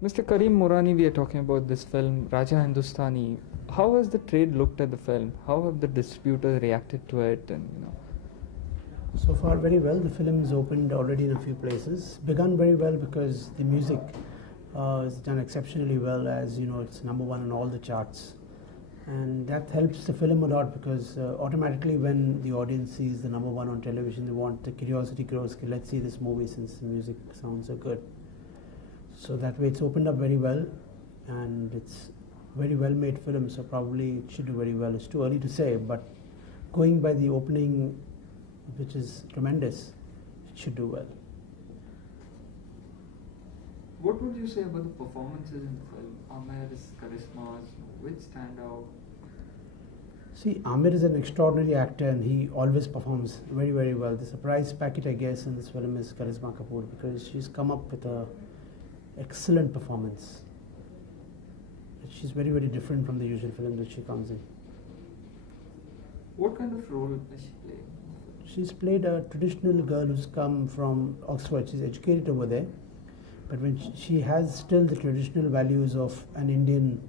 Mr. Kareem Morani, we are talking about this film, Raja Hindustani. How has the trade looked at the film? How have the distributors reacted to it? And so far, very well. The film's opened already in a few places. Begun very well because the music is done exceptionally well. As you know, it's number one on all the charts, and that helps the film a lot because automatically, when the audience sees the number one on television, they want the curiosity grows. Okay, let's see this movie since the music sounds so good. So that way, it's opened up very well, and it's very well made film. So probably it should do very well. It's too early to say, but going by the opening, which is tremendous, it should do well. what would you say about the performances in the film? Amir's charisma, which stand out? See, Amir is an extraordinary actor, and he always performs very, very well. The surprise packet, I guess, in this film is Karisma Kapoor because she's come up with a excellent performance. She's very, very different from the usual film that she comes in. What kind of role does she play? She's played a traditional girl who's come from Oxford. She's educated over there, but when she has still the traditional values of an Indian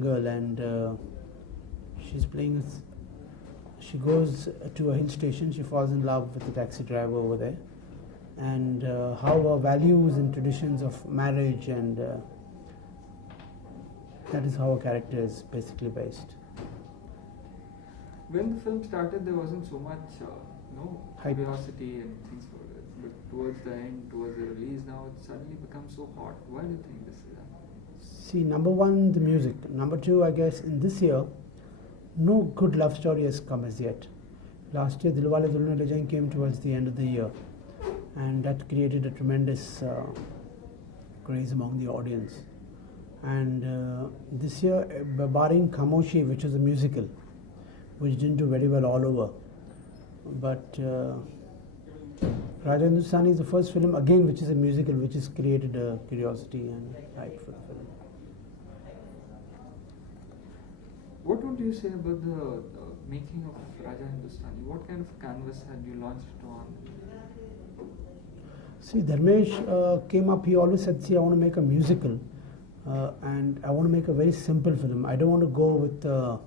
girl, and she's playing. She goes to a hill station. She falls in love with the taxi driver over there, and how her values and traditions of marriage, and that is how her character is basically based. When the film started, there wasn't so much Hype. curiosity and things for it. But towards the end, towards the release, now it suddenly becomes so hot. Why do you think this is happening? See, number one, the music. Number two, I guess in this year, no good love story has come as yet. Last year, Dilwale Dulhania Le Jayenge came towards the end of the year, and that created a tremendous craze among the audience. And this year, barring Khamoshi, which was a musical, which didn't do very well all over, but Raja Hindustani is the first film again which is a musical, which has created a curiosity and hype for the film. What would you say about the making of Raja Hindustani? What kind of canvas had you launched it on? See, Dharmesh came up, he always said, see, I want to make a musical, and I want to make a very simple film. I don't want to go with, a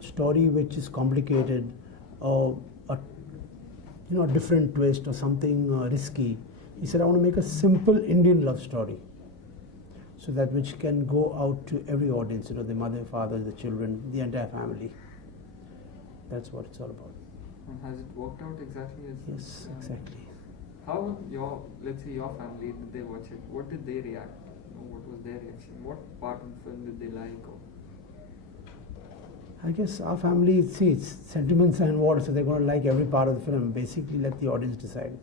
story which is complicated, or a different twist or something risky. He said, I want to make a simple Indian love story, so that which can go out to every audience, the mother, father, the children, the entire family. That's what it's all about. And has it worked out exactly as? Yes, exactly. How let's say your family, did they watch it? What did they react? What was their reaction? What part of the film did they like? I guess our family, see, it's sentiments and war, so they're going to like every part of the film. Basically, let the audience decide.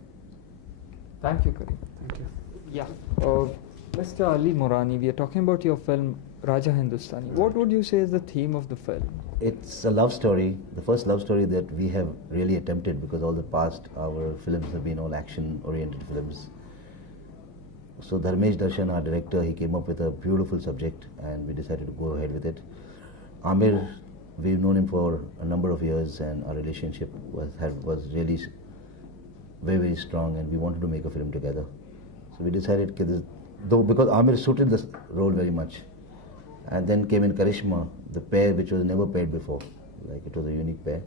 Thank you, Kareem. Thank you. Yeah. Mr. Ali Morani, we are talking about your film Raja Hindustani. What would you say is the theme of the film? It's a love story, the first love story that we have really attempted, because all the past, our films have been all action-oriented films. So Dharmesh Darshan, our director, he came up with a beautiful subject, and we decided to go ahead with it. Amir, we've known him for a number of years, and our relationship was really very, very strong, and we wanted to make a film together. So we decided, because Amir suited this role very much, and then came in Karishma, the pair which was never paired before, like it was a unique pair.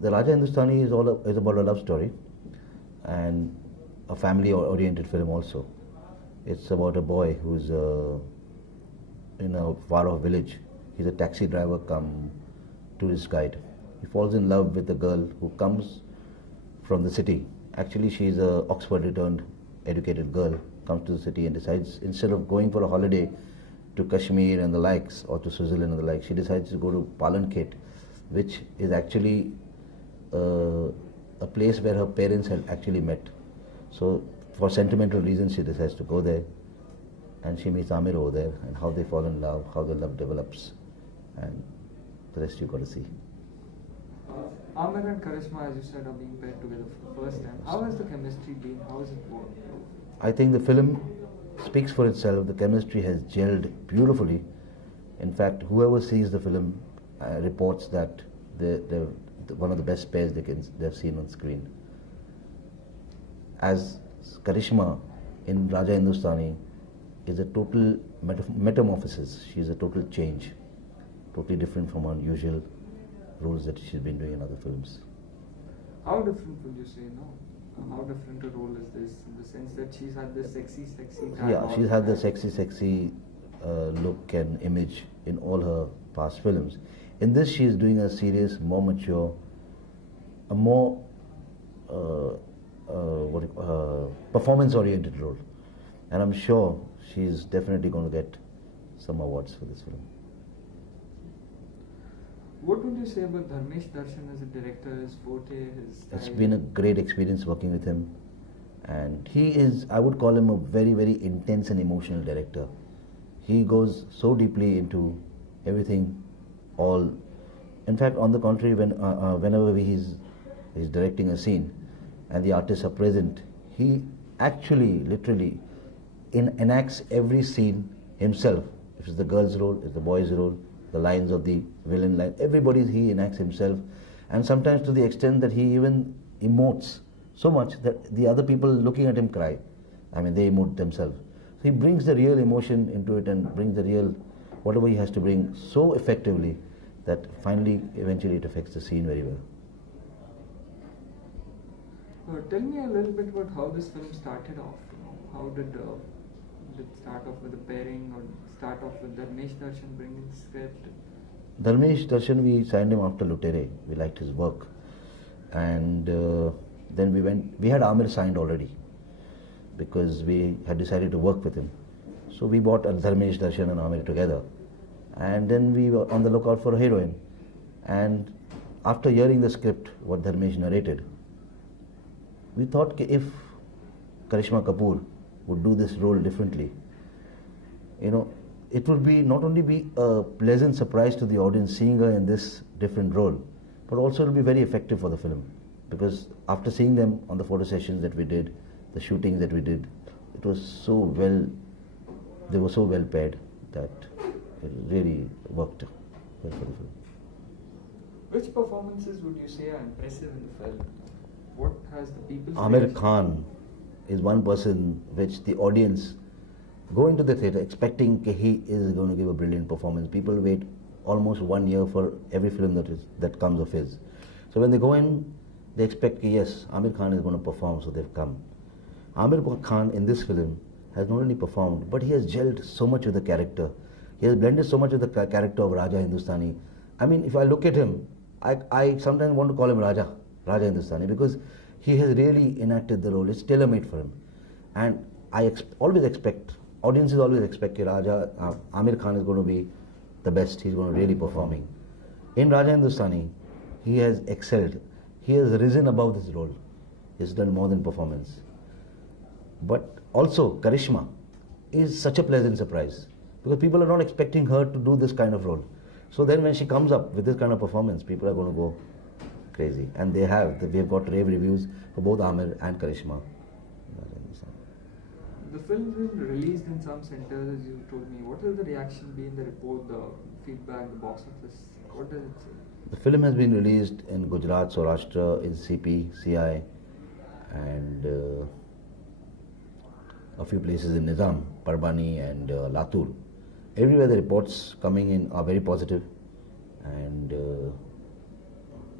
The Raja Hindustani is about a love story, and a family-oriented film also. It's about a boy who's in a far-off village. He's a taxi driver come tourist guide. He falls in love with a girl who comes from the city. Actually, she's a Oxford returned educated girl, comes to the city and decides, instead of going for a holiday to Kashmir and the likes, or to Switzerland and the likes, she decides to go to Palankhet, which is actually a place where her parents had actually met. So for sentimental reasons, she decides to go there, and she meets Amir over there, and how they fall in love, how the love develops, and the rest you got to see. Amir and Karishma, as you said, are being paired together for the first time. How has the chemistry been? How has it worked? I think the film speaks for itself. The chemistry has gelled beautifully. In fact, whoever sees the film reports that they're one of the best pairs they've seen on screen. As Karishma, in Raja Hindustani is a total metamorphosis. She's a total change, totally different from her usual roles that she's been doing in other films. How different would you say, no? How different a role is this in the sense that she's had this sexy Yeah, she's had the sexy look and image in all her past films. In this, she is doing a serious, more mature, a more performance-oriented role, and I'm sure she's definitely going to get some awards for this film. What would you say about Dharmesh Darshan as a director, his forte, his style? It's been a great experience working with him, and he is, I would call him a very, very intense and emotional director. He goes so deeply into everything, all. In fact, on the contrary, whenever he's directing a scene and the artists are present, he actually, literally, enacts every scene himself. If it's the girl's role, if it's the boy's role, the lines of the villain line, everybody he enacts himself, and sometimes to the extent that he even emotes so much that the other people looking at him cry. I mean, they emote themselves. So he brings the real emotion into it and brings the real, whatever he has to bring so effectively that finally, eventually it affects the scene very well. Tell me a little bit about how this film started off. How did it start off with a pairing, or start off with Dharmesh Darshan bringing the script? Dharmesh Darshan, we signed him after Lutere. We liked his work, and then we had Amir signed already because we had decided to work with him. So we bought Dharmesh Darshan and Amir together, and then we were on the lookout for a heroine. And after hearing the script, what Dharmesh narrated, we thought if Karishma Kapoor would do this role differently, it would be not only be a pleasant surprise to the audience seeing her in this different role, but also it will be very effective for the film, because after seeing them on the photo sessions that we did, the shootings that we did, it was so well, they were so well paired that it really worked well for the film. Which performances would you say are impressive in the film? What has the people? Amir Khan is one person which the audience go into the theatre expecting he is going to give a brilliant performance. People wait almost 1 year for every film that comes of his. So when they go in, they expect yes, Amir Khan is going to perform, so they've come. Amir Khan in this film has not only performed, but he has gelled so much with the character. He has blended so much with the character of Raja Hindustani. I mean, if I look at him, I sometimes want to call him Raja Hindustani, because he has really enacted the role. It's tailor-made for him. And I always expect, audiences always expect Amir Khan is going to be the best. He's going to really performing. In Raja Hindustani, he has excelled. He has risen above this role. He's done more than performance. But also, Karishma is such a pleasant surprise, because people are not expecting her to do this kind of role. So then when she comes up with this kind of performance, people are going to go crazy. And they have. We have got rave reviews for both Amir and Karishma. The film has been released in some centers, as you told me. What has the reaction been, the report, the feedback, the box office? What does it say? The film has been released in Gujarat, Saurashtra, in CP, CI, and a few places in Nizam, Parbani and Latur. Everywhere the reports coming in are very positive, and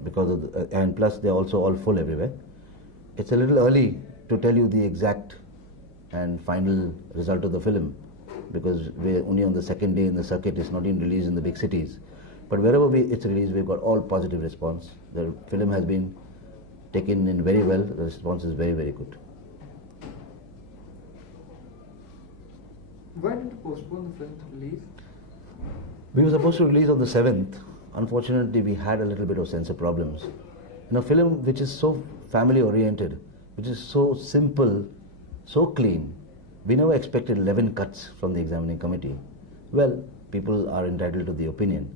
because of and plus they're also all full everywhere. It's a little early to tell you the exact and final result of the film, because we're only on the second day in the circuit. It's not even released in the big cities, but wherever it's released, we've got all positive response. The film has been taken in very well. The response is very, very good. Why did you postpone the film to release? We were supposed to release on the 7th. Unfortunately, we had a little bit of censor problems. In a film which is so family oriented, which is so simple, so clean, we never expected 11 cuts from the examining committee. Well, people are entitled to the opinion.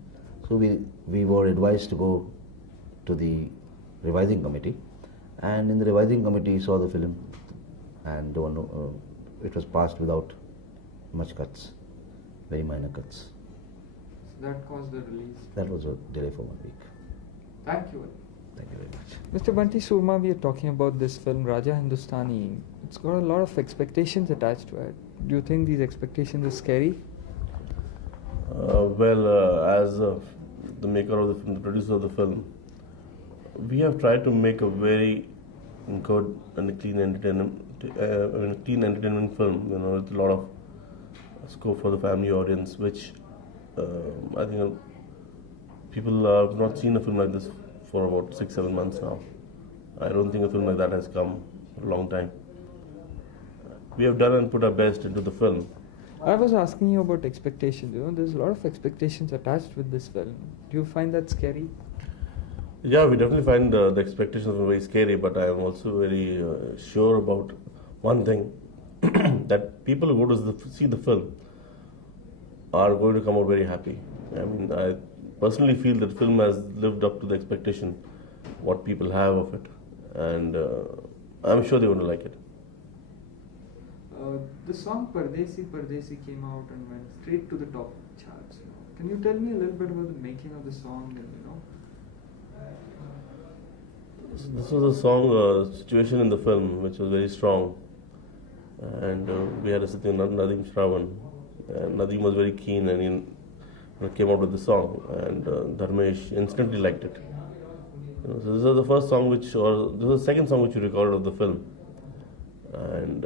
So we were advised to go to the revising committee, and in the revising committee saw the film, and it was passed without much cuts, very minor cuts. So that caused the release. That was a delay for 1 week. Thank you. Thank you very much. Mr. Bunty Surma, we are talking about this film Raja Hindustani. it's got a lot of expectations attached to it. Do you think these expectations are scary? As the maker of the film, the producer of the film, we have tried to make a very good and clean entertainment film. You know, with a lot of scope for the family audience, which I think people have not seen a film like this for about 6-7 months now. I don't think a film like that has come for a long time. We have done and put our best into the film. I was asking you about expectations. You know, there's a lot of expectations attached with this film. Do you find that scary? Yeah, we definitely find the expectations very scary, but I am also very sure about one thing, that people who go to see the film are going to come out very happy. I mean, I personally feel that the film has lived up to the expectation, what people have of it, and I'm sure they're going to like it. The song Pardesi Pardesi came out and went straight to the top charts. You know. Can you tell me a little bit about the making of the song? And, you know, this was a song situation in the film which was very strong, and we had a sitting Nadeem Shravan, and Nadeem was very keen, and he came out with the song, and Dharmesh instantly liked it. You know, so this is the first song this is the second song which we recorded of the film, and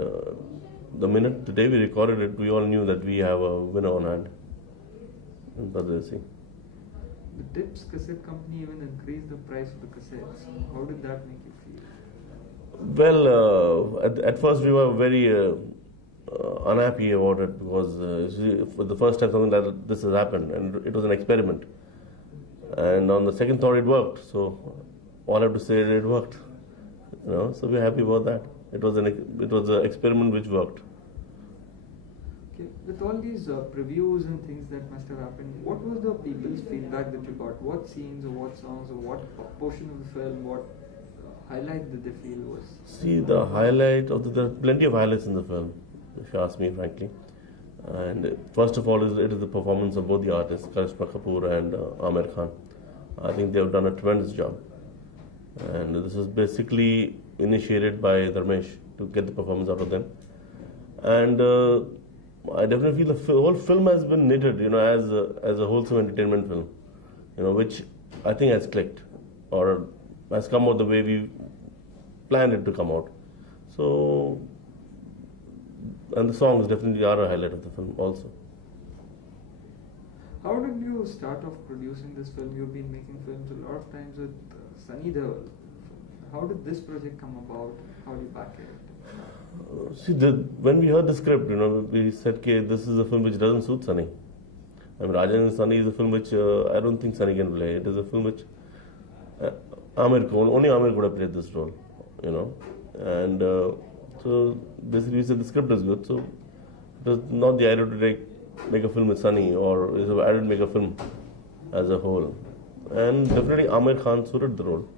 the day we recorded it, we all knew that we have a winner on hand in Pardesi. the Tips cassette company even increased the price of the cassettes. How did that make you feel? Well, at first we were very unhappy about it, because for the first time something like this has happened, and it was an experiment. And on the second thought, it worked. So all I have to say is it worked. You know, so we're happy about that. It was an experiment which worked. Okay, with all these previews and things that must have happened, what was the people's feedback that you got? What scenes or what songs or what portion of the film, what highlight did they feel was? See, the highlight of there are plenty of highlights in the film, if you ask me frankly. And first of all, it is the performance of both the artists, Karishma Kapoor and Aamir Khan. I think they have done a tremendous job. And this is basically initiated by Dharmesh to get the performance out of them. And I definitely feel the whole film has been knitted, you know, as a wholesome entertainment film, you know, which I think has clicked or has come out the way we planned it to come out. So, and the songs definitely are a highlight of the film also. How did you start off producing this film? You've been making films a lot of times with Sunny Deol. How did this project come about? How do you back it? See, when we heard the script, you know, we said, okay, this is a film which doesn't suit Sunny. I mean, Rajan and Sunny is a film which I don't think Sunny can play. It is a film which only Aamir could have played this role, you know. And so basically we said the script is good, so it was not the idea to make a film with Sunny, or I didn't make a film as a whole. And definitely Aamir Khan suited the role,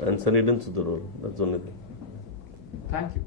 and Sunny didn't suit the role. That's the only thing. Thank you.